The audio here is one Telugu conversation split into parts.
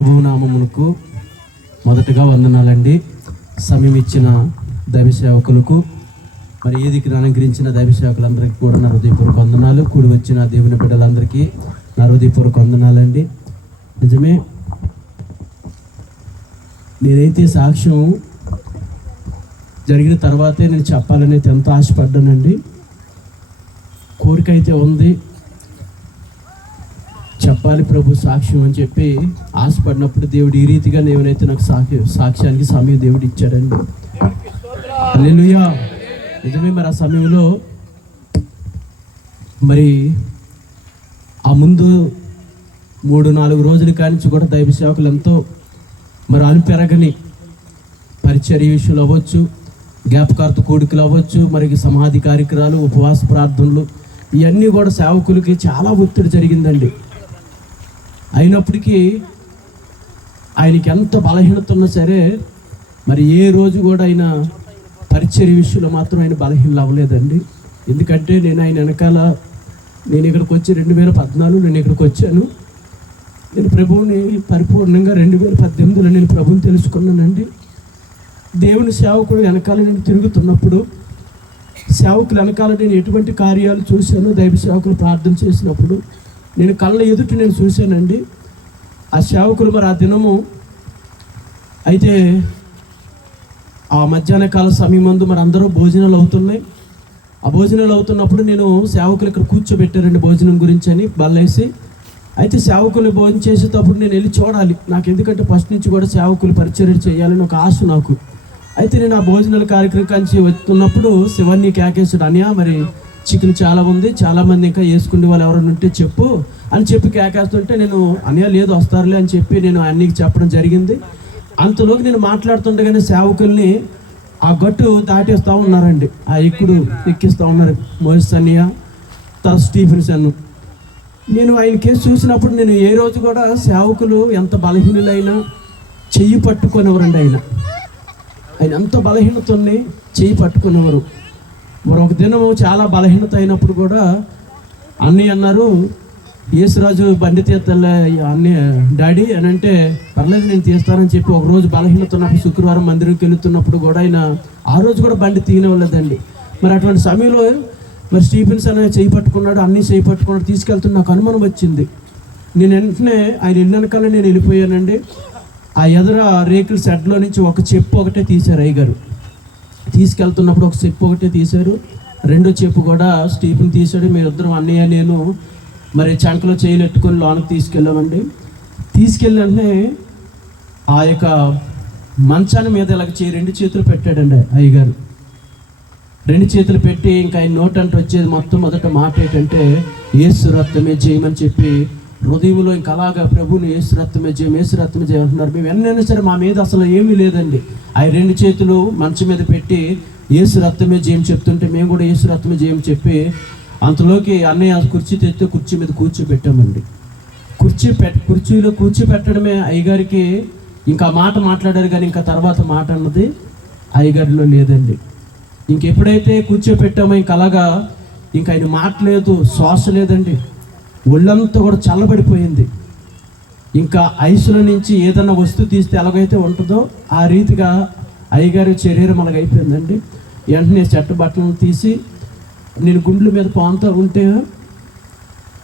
ప్రభునామమునకు మొదటగా వందనాలండి. సమయం ఇచ్చిన దైవ సేవకులకు, మరి ఏదికి అనుగ్రహించిన దైవ సేవకులందరికీ కూడా నా హృదయపూర్వక వందనాలు. కూడి వచ్చిన దేవుని బిడ్డలందరికీ నా హృదయపూర్వక వందనాలండి. నిజమే, నేనైతే సాక్ష్యం జరిగిన తర్వాతే నేను చెప్పాలని ఎంతో ఆశపడ్డానండి. కోరిక అయితే ఉంది, చెప్పాలి ప్రభు సాక్ష్యం అని చెప్పి ఆశపడినప్పుడు దేవుడు ఈ రీతిగా నేనైతే నాకు సాక్ష్యానికి సమయం దేవుడు ఇచ్చాడండి. హల్లెలూయా. నిజమే, మరి ఆ సమయంలో మరి ఆ ముందు 3-4 రోజుల కానించి కూడా దైవ సేవకులు ఎంతో మరి అనిపెరగని పరిచర్య విషయాలు అవ్వచ్చు, జ్ఞాపకార్థ కోడికలు అవ్వచ్చు, మరి సమాధి కార్యక్రమాలు, ఉపవాస ప్రార్థనలు, ఇవన్నీ కూడా సేవకులకి చాలా ఒత్తిడి జరిగిందండి. అయినప్పటికీ ఆయనకి ఎంత బలహీనత ఉన్నా సరే మరి ఏ రోజు కూడా ఆయన పరిచర్య విషయంలో మాత్రం ఆయన బలహీనలు అవ్వలేదండి. ఎందుకంటే నేను ఆయన వెనకాల నేను ఇక్కడికి వచ్చి 2014 నేను ఇక్కడికి వచ్చాను. నేను ప్రభువుని పరిపూర్ణంగా 2018లో నేను ప్రభువుని తెలుసుకున్నానండి. దేవుని సేవకుడు వెనకాల నేను తిరుగుతున్నప్పుడు, సేవకులు వెనకాల నేను ఎటువంటి కార్యాలు చూశానో, దైవ సేవకులు ప్రార్థన చేసినప్పుడు నేను కళ్ళ ఎదుటి నేను చూశానండి. ఆ సేవకులు మరి ఆ దినము అయితే ఆ మధ్యాహ్న కాల సమయం ముందు మరి అందరూ భోజనాలు అవుతున్నాయి. ఆ భోజనాలు అవుతున్నప్పుడు నేను సేవకులు ఇక్కడ కూర్చోబెట్టారండి భోజనం గురించి అని బల్లేసి. అయితే సేవకులు భోజనం చేసేటప్పుడు నేను వెళ్ళి చూడాలి, నాకు ఎందుకంటే ఫస్ట్ నుంచి కూడా సేవకులు పరిచర్య చేయాలని ఒక ఆశ నాకు. అయితే నేను ఆ భోజనాల కార్యక్రమం కంచి వస్తున్నప్పుడు శివన్ని కేకేశాడు, అనియా మరి చికెన్ చాలా ఉంది, చాలామంది ఇంకా వేసుకునే వాళ్ళు ఎవరైనా ఉంటే చెప్పు అని చెప్పి కేకేస్తుంటే నేను అనియా లేదు వస్తారులే అని చెప్పి నేను అన్నికి చెప్పడం జరిగింది. అంతలోకి నేను మాట్లాడుతుండగానే సేవకుల్ని ఆ గట్టు దాటేస్తూ ఉన్నారండి, ఆ ఎక్కిస్తూ ఉన్నారు మోయిస్ అన్నయ్య, స్టీఫెన్స్ అన్ను. నేను ఆయన కేసు చూసినప్పుడు నేను ఏ రోజు కూడా సేవకులు ఎంత బలహీనులైనా చెయ్యి పట్టుకునేవారండి. ఆయన ఎంత బలహీనతని చెయ్యి పట్టుకునేవారు. మరొక దినము చాలా బలహీనత అయినప్పుడు కూడా అన్నయ్య అన్నారు, యేసురాజు బండి తీస్తాలే అన్నయ్య డాడీ అని అంటే, పర్లేదు నేను తీస్తానని చెప్పి ఒకరోజు బలహీనత ఉన్నప్పుడు శుక్రవారం మందిరంకి వెళుతున్నప్పుడు కూడా ఆయన ఆ రోజు కూడా బండి తీయనివ్వలేదండి. మరి అటువంటి సమయంలో మరి స్టీఫెన్స్ అనే చేయి పట్టుకున్నాడు, అన్నీ చేయి పట్టుకున్నాడు, తీసుకెళ్తున్న నాకు అనుమానం వచ్చింది. నేను వెంటనే ఆయన వెళ్ళినకల్లా నేను వెళ్ళిపోయానండి. ఆ ఎదుర రేకుల షెడ్లో నుంచి ఒక చెప్పు ఒకటే తీశారు అయ్యగారు. తీసుకెళ్తున్నప్పుడు ఒక చెప్పు ఒకటే తీశారు, రెండో చెప్పు కూడా స్టీఫెన్ తీశాడు. మీరిద్దరం అన్నయ్య నేను మరి చంకలో చేయలెట్టుకొని లోనకి తీసుకెళ్ళామండి. తీసుకెళ్ళంటే ఆ యొక్క మంచాన్ని మీద ఇలాగ 2 చేతులు పెట్టాడండి అయ్యగారు. 2 చేతులు పెట్టి ఇంకా ఆయన నోట్ అంటే వచ్చేది మొదట మాట ఏంటంటే యేసు రక్తమే జయమని చెప్పి హృదయంలో ఇంకా అలాగా ప్రభుని యేసు రక్తమే జయం, యేసు రక్తమే జయం అంటున్నారు. మేము ఎన్నైనా సరే మా మీద అసలు ఏమీ లేదండి. ఆ 2 చేతులు మంచం మీద పెట్టి యేసు రక్తమే జయం చెప్తుంటే మేము కూడా యేసు రక్తమే జయం చెప్పి అంతలోకి అన్నయ్య కుర్చీ తెస్తే కుర్చీ మీద కూర్చోబెట్టామండి. కుర్చీలో కూర్చోబెట్టడమే అయ్యగారికి ఇంకా మాట మాట్లాడారు, కానీ ఇంకా తర్వాత మాట అన్నది అయ్యగారిలో లేదండి. ఇంకెప్పుడైతే కూర్చోబెట్టామో ఇంకా అలాగా ఇంకా ఆయన మాట లేదు, శ్వాస లేదండి, ఒళ్ళంతా కూడా చల్లబడిపోయింది. ఇంకా ఐసులో నుంచి ఏదన్నా వస్తువు తీస్తే ఎలాగైతే ఉంటుందో ఆ రీతిగా అయ్యగారి శరీరం అలాగైపోయిందండి. వెంటనే చెట్టు బట్టలను తీసి నేను గుండ్ల మీద పాంతా ఉంటే,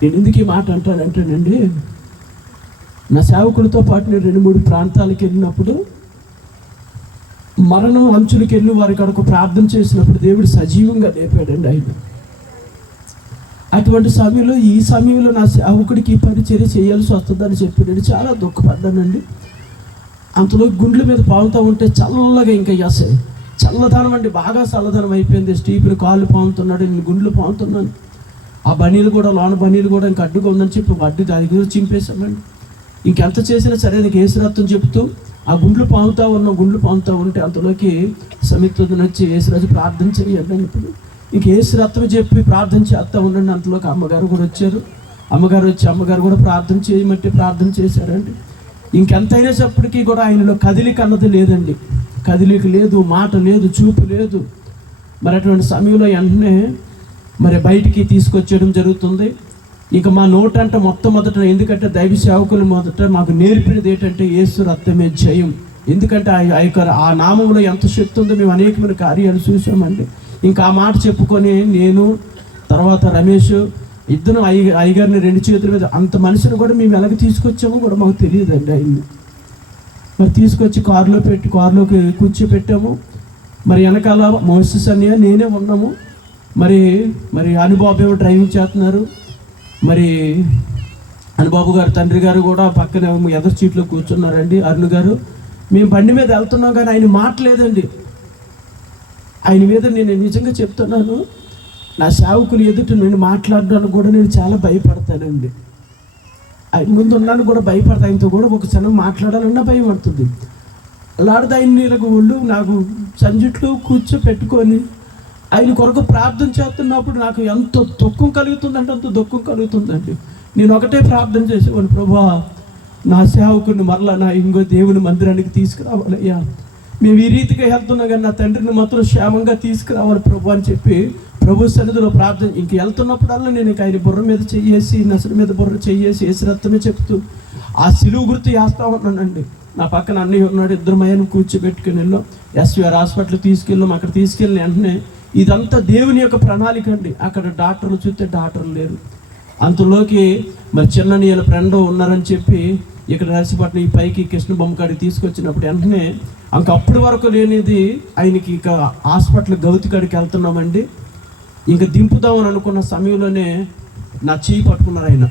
నేను ఎందుకు ఈ మాట అంటానంటేనండి, నా సేవకులతో పాటు నేను 2-3 ప్రాంతాలకు వెళ్ళినప్పుడు మరణం అంచులకి వెళ్ళి వారి కడకు ప్రార్థన చేసినప్పుడు దేవుడు సజీవంగా లేపాడండి ఆయన. అటువంటి సమయంలో ఈ సమయంలో నా సేవకుడికి ఈ పరిచర్య చేయాల్సి వస్తుందని చెప్పి నేను చాలా దుఃఖపడ్డానండి. అంతలో గుండ్ల మీద పాముతూ ఉంటే చల్లగా ఇంకా చల్లదనం అండి, బాగా చల్లదనం అయిపోయింది. స్టీఫెన్ కాళ్ళు పాముతున్నాడు, నేను గుండ్లు పాముతున్నాను. ఆ బనీలు కూడా లోన బనీలు కూడా ఇంకా అడ్డుగా ఉందని చెప్పి అడ్డు దాని గురించి చింపేశామండి. ఇంకెంత చేసినా సరే నీకు యేసురత్నం చెప్తూ ఆ గుండ్లు పాముతూ ఉంటే అంతలోకి సమిత్తుని వచ్చి యేసురాజు ప్రార్థన చేయండి ఇప్పుడు ఇంక యేసురత్నం చెప్పి ప్రార్థన చేస్తూ ఉండండి. అంతలోకి అమ్మగారు కూడా వచ్చారు. అమ్మగారు కూడా ప్రార్థన చేయమంటే ప్రార్థన చేశారండి. ఇంకెంతైనా చెప్పటికీ కూడా ఆయనలో కదిలిక అన్నది లేదండి. కదిలిక లేదు, మాట లేదు, చూపు లేదు. మరి అటువంటి సమయంలో వెంటనే మరి బయటికి తీసుకొచ్చేయడం జరుగుతుంది. ఇక మా నోటంట మొట్టమొదట, ఎందుకంటే దైవ సేవకులు మొదట మాకు నేర్పినది ఏంటంటే యేసు రక్తమే జయం. ఎందుకంటే ఆ నామంలో ఎంత శక్తి ఉందో మేము అనేకమైన కార్యాలు చూసామండి. ఇంకా ఆ మాట చెప్పుకొని నేను తర్వాత రమేష్ ఇద్దరు అయ్యగారిని 2 చేతుల మీద అంత మనిషిని కూడా మేము ఎలాగ తీసుకొచ్చామో కూడా మాకు తెలియదండి. ఆయన్ని మరి తీసుకొచ్చి కారులోకి కూర్చోపెట్టాము. మరి వెనకాల మోసెస్ అన్నయ్య నేనే ఉన్నాము. మరి అనుబాబు ఏమో డ్రైవింగ్ చేస్తున్నారు. మరి అనుబాబు గారు తండ్రి గారు కూడా పక్కన ఎదురు సీట్లో కూర్చున్నారండి. అరుణ్ గారు మేము బండి మీద వెళ్తున్నాం కానీ ఆయన మాటలేదండి. ఆయన మీద నేను నిజంగా చెప్తున్నాను, నా సేవకులు ఎదుట నేను మాట్లాడడానికి కూడా నేను చాలా భయపడతానండి. ఆయన ముందు ఉన్నాను కూడా భయపడతా. ఆయనతో కూడా ఒక క్షణం మాట్లాడాలన్నా భయం పడుతుంది. అలాంటిది ఆయన ఒళ్ళు నాకు సంజిట్లో కూర్చోపెట్టుకొని ఆయన కొరకు ప్రార్థన చేస్తున్నప్పుడు నాకు ఎంత దుఃఖం కలుగుతుందంటే అంత దుఃఖం కలుగుతుందండి. నేను ఒకటే ప్రార్థన చేసేవాడిని, ప్రభువా నా సేవకుడిని మరలా నా ఇంకో దేవుని మందిరానికి తీసుకురావాలయ్యా. మేము ఈ రీతిగా వెళ్తున్నాం కానీ నా తండ్రిని మాత్రం క్షేమంగా తీసుకురావాలి ప్రభు అని చెప్పి ప్రభు సన్నిధిలో ప్రార్థన. ఇంక వెళ్తున్నప్పుడల్లా నేను ఇంక ఆయన బుర్ర మీద చెయ్యేసి, నసుల మీద బుర్ర చెయ్యేసి ఏసురత్తమే చెప్తూ ఆ సిలువు గుర్తు వేస్తూ ఉన్నానండి. నా పక్కన అన్నయ్య ఉన్నాడు. ఇద్దరు మయ్యను కూర్చోబెట్టుకుని వెళ్ళాం. SVR హాస్పిటల్ తీసుకెళ్ళాం. అక్కడ తీసుకెళ్ళిన వెంటనే ఇదంతా దేవుని యొక్క ప్రణాళిక అండి. అక్కడ డాక్టర్లు చూస్తే డాక్టర్లు లేరు. అంతలోకి మరి చిన్ననీళ్ళ ఫ్రెండ్ ఉన్నారని చెప్పి ఇక్కడ నర్సిపట్నం ఈ పైకి కృష్ణ బొమ్మకాడికి తీసుకొచ్చినప్పుడు వెంటనే అప్పటి వరకు లేనిది ఆయనకి ఇక హాస్పిటల్ గౌతికాడికి వెళ్తున్నామండి. ఇంక దింపుదామని అనుకున్న సమయంలోనే నా చెయ్యి పట్టుకున్నారు. ఆయన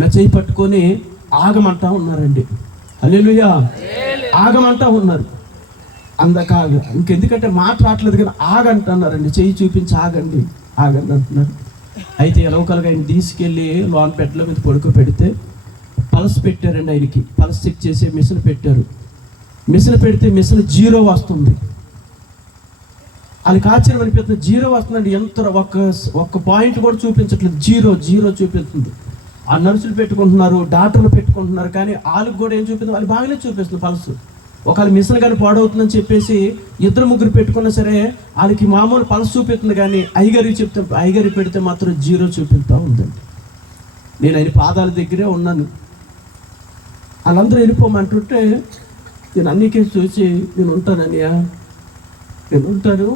నా చెయ్యి పట్టుకొని ఆగమంటా ఉన్నారండి. హల్లెలూయా, ఆగమంటా ఉన్నారు. ఇంకెందుకంటే మాట రావట్లేదు కానీ ఆగంటున్నారండి. చెయ్యి చూపించి ఆగండి అంటున్నారు. అయితే ఎలవకలుగా ఆయన తీసుకెళ్ళి లోన్ పెట్టలో మీద పడుకోబెడితే పల్స్ పెట్టారండి. ఆయనకి పల్స్ చెక్ చేసే మిషన్ పెట్టారు. మిషన్ పెడితే మిషన్ 0 వస్తుంది. వాళ్ళకి ఆశ్చర్యం అనిపిస్తుంది. 0 వస్తుందండి. ఎంత ఒక్క పాయింట్ కూడా చూపించట్లేదు. 0 చూపిస్తుంది. ఆ నర్సులు పెట్టుకుంటున్నారు, డాక్టర్లు పెట్టుకుంటున్నారు, కానీ వాళ్ళకి కూడా ఏం చూపిస్తుంది, వాళ్ళు బాగానే చూపిస్తుంది పల్స్. ఒకవేళ మిషన్ కానీ పాడవుతుందని చెప్పేసి 2-3 పెట్టుకున్నా సరే వాళ్ళకి మామూలు పల్స్ చూపిస్తుంది, కానీ అయ్యగారి పెడితే మాత్రం 0 చూపిస్తూ ఉందండి. నేను ఆయన పాదాల దగ్గరే ఉన్నాను. వాళ్ళందరూ వెళ్ళిపోమంటుంటే నేను అన్నికే చూసి నేను ఉంటానన్నయ్య, నేను ఉంటాను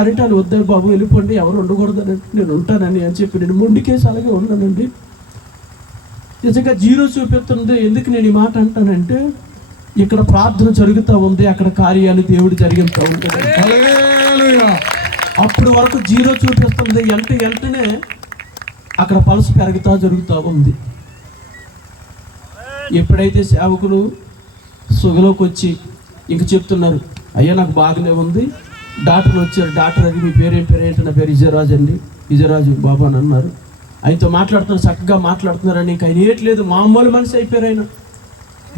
అరిటాలు వద్దారు బాబు వెళ్ళిపోండి, ఎవరు ఉండకూడదని నేను ఉంటానని అని చెప్పి నేను మొండికేసి అలాగే ఉన్నానండి. నిజంగా 0 చూపిస్తుంది. ఎందుకు నేను ఈ మాట అంటానంటే ఇక్కడ ప్రార్థన జరుగుతూ ఉంది, అక్కడ కార్యాలు దేవుడు జరిగిస్తూ ఉంటుంది. అప్పటి వరకు 0 చూపిస్తుంది. వెంటనే అక్కడ పల్స్ పెరుగుతూ జరుగుతూ ఉంది. ఎప్పుడైతే సేవకులు సుగలోకి వచ్చి ఇంక చెప్తున్నారు, అయ్యా నాకు బాగానే ఉంది, డాక్టర్లు వచ్చారు. డాక్టర్ అది మీ పేరేంటి? నా పేరు విజయరాజు అండి. విజయరాజు బాబా అని అన్నారు. ఆయనతో మాట్లాడుతున్నారు, చక్కగా మాట్లాడుతున్నారని. ఇంక ఆయన ఏట్లేదు, మామూలు మనిషి అయిపోయారు. ఆయన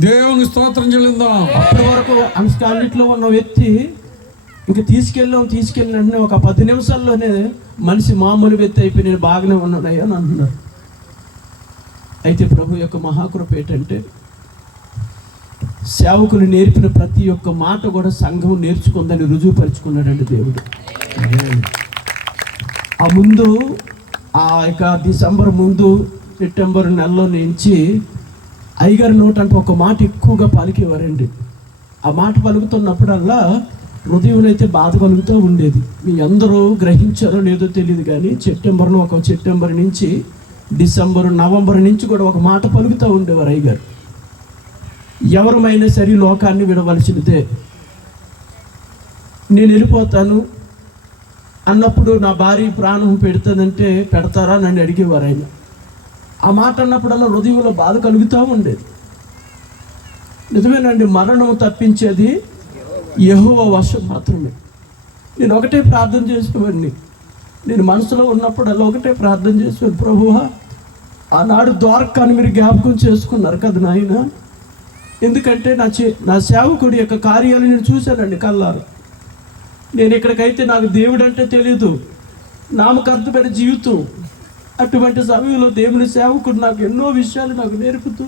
దేవుని స్తోత్రం చెల్లిందాం. అప్పటి వరకు అన్నిట్లో ఉన్న వ్యక్తి ఇంక తీసుకెళ్ళిన ఒక 10 నిమిషాల్లోనే మనిషి మామూలు వ్యక్తి అయిపోయి నేను బాగానే ఉన్నానయ్యా అని అంటున్నారు. అయితే ప్రభు యొక్క మహాకృప ఏంటంటే సేవకులు నేర్పిన ప్రతి ఒక్క మాట కూడా సంఘం నేర్చుకుందని రుజువుపరుచుకున్నాడండి దేవుడు. ఆ ముందు ఆ యొక్క డిసెంబర్ ముందు సెప్టెంబర్ నెలలో నుంచి అయ్యగారి నోటంటే ఒక మాట ఎక్కువగా పలికేవారండి. ఆ మాట పలుకుతున్నప్పుడల్లా హృదయంలో అయితే బాధ కలుగుతూ ఉండేది. మీ అందరూ గ్రహించారో లేదో తెలియదు కానీ సెప్టెంబర్ నుంచి డిసెంబర్, నవంబర్ నుంచి కూడా ఒక మాట పలుకుతూ ఉండేవారు అయ్యగారు. ఎవరమైనా సరే లోకాన్ని విడవలసినదే, నేను వెళ్ళిపోతాను అన్నప్పుడు నా భార్య ప్రాణం పెడుతుందంటే పెడతారా నన్ను అడిగేవారు ఆయన. ఆ మాట అన్నప్పుడల్లా హృదయంలో బాధ కలుగుతూ ఉండేది. నిజమేనండి, మరణం తప్పించేది యెహోవా వశం మాత్రమే. నేను ఒకటే ప్రార్థన చేసుకోండి, నేను మనసులో ఉన్నప్పుడల్లా ఒకటే ప్రార్థన చేసుకోండి, ప్రభువా ఆనాడు ద్వారకాన్ని మీరు జ్ఞాపకం చేసుకున్నారు కదా నాయన. ఎందుకంటే నా సేవకుడి యొక్క కార్యాలు నేను చూశానండి కళ్ళారు. నేను ఇక్కడికైతే నాకు దేవుడు అంటే తెలియదు, నామకార్థమైన జీవితం. అటువంటి సమయంలో దేవుని సేవకుడు నాకు ఎన్నో విషయాలు నాకు నేర్పుతూ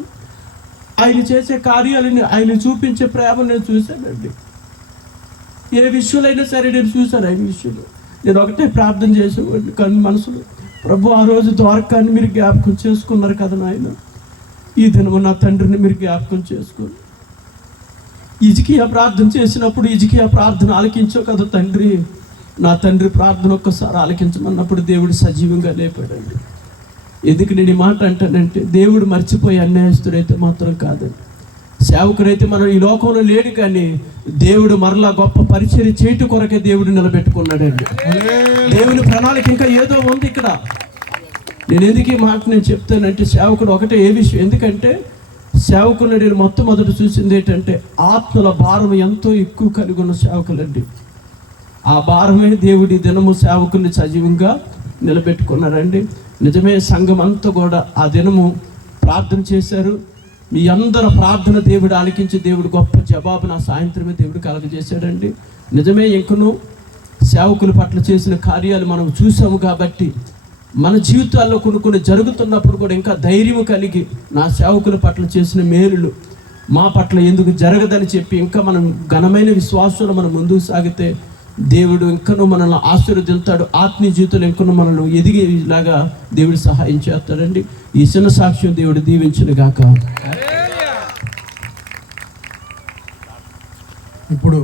ఆయన చేసే కార్యాలని, ఆయన చూపించే ప్రేమ నేను చూశానండి. ఏ విషయాలైనా సరే నేను చూశాను. ఆయన విషయంలో నేను ఒకటే ప్రార్థన చేసేవాడిని కానీ మనసులో, ప్రభు ఆ రోజు ద్వారకాన్ని మీరు జ్ఞాపకం చేసుకున్నారు కదా నాయన, ఈ దినము నా తండ్రిని మీరు జ్ఞాపకం చేసుకోండి. హిజ్కియా ప్రార్థన చేసినప్పుడు హిజ్కియా ప్రార్థన ఆలకించావు కదా తండ్రి, నా తండ్రి ప్రార్థన ఒక్కసారి ఆలకించమన్నప్పుడు దేవుడు సజీవంగా లేపాడండి. ఎందుకు నేను ఈ మాట అంటానంటే, దేవుడు మర్చిపోయి అన్యాయస్తుడైతే మాత్రం కాదండి. సేవకుడైతే మనం ఈ లోకంలో లేడు, కానీ దేవుడు మరలా గొప్ప పరిచర్య చేయటం కొరకే దేవుడు నిలబెట్టుకున్నాడండి. దేవుని ప్రణాళిక ఇంకా ఏదో ఉంది ఇక్కడ. నేను ఎందుకు ఈ మాట నేను చెప్తానంటే, సేవకుడు ఒకటే ఏ విషయం, ఎందుకంటే సేవకులు నేను మొట్టమొదటి చూసింది ఏంటంటే, ఆత్మల భారం ఎంతో ఎక్కువ కలిగి ఉన్న సేవకులండి. ఆ భారమే దేవుడి దినము సేవకుల్ని సజీవంగా నిలబెట్టుకున్నారండి. నిజమే, సంఘం అంతా కూడా ఆ దినము ప్రార్థన చేశారు. మీ అందరి ప్రార్థన దేవుడు ఆలకించి దేవుడు గొప్ప జవాబు నా సాయంత్రమే దేవుడు కలగజేశాడండి. నిజమే, ఇంకను సేవకుల పట్ల చేసిన కార్యాలు మనం చూసాము కాబట్టి మన జీవితాల్లో కొన్ని జరుగుతున్నప్పుడు కూడా ఇంకా ధైర్యం కలిగి నా సేవకుల పట్ల చేసిన మేలులు మా పట్ల ఎందుకు జరగదని చెప్పి ఇంకా మనం ఘనమైన విశ్వాసంలో మనం ముందుకు సాగితే దేవుడు ఇంకనూ మనల్ని ఆశీర్వదిస్తాడు. ఆత్మీయ జీవితంలో ఇంకనూ మనల్ని ఎదిగేలాగా దేవుడు సహాయం చేస్తాడండి. ఈ చిన్న సాక్ష్యం దేవుడు దీవించును గాక. ఇప్పుడు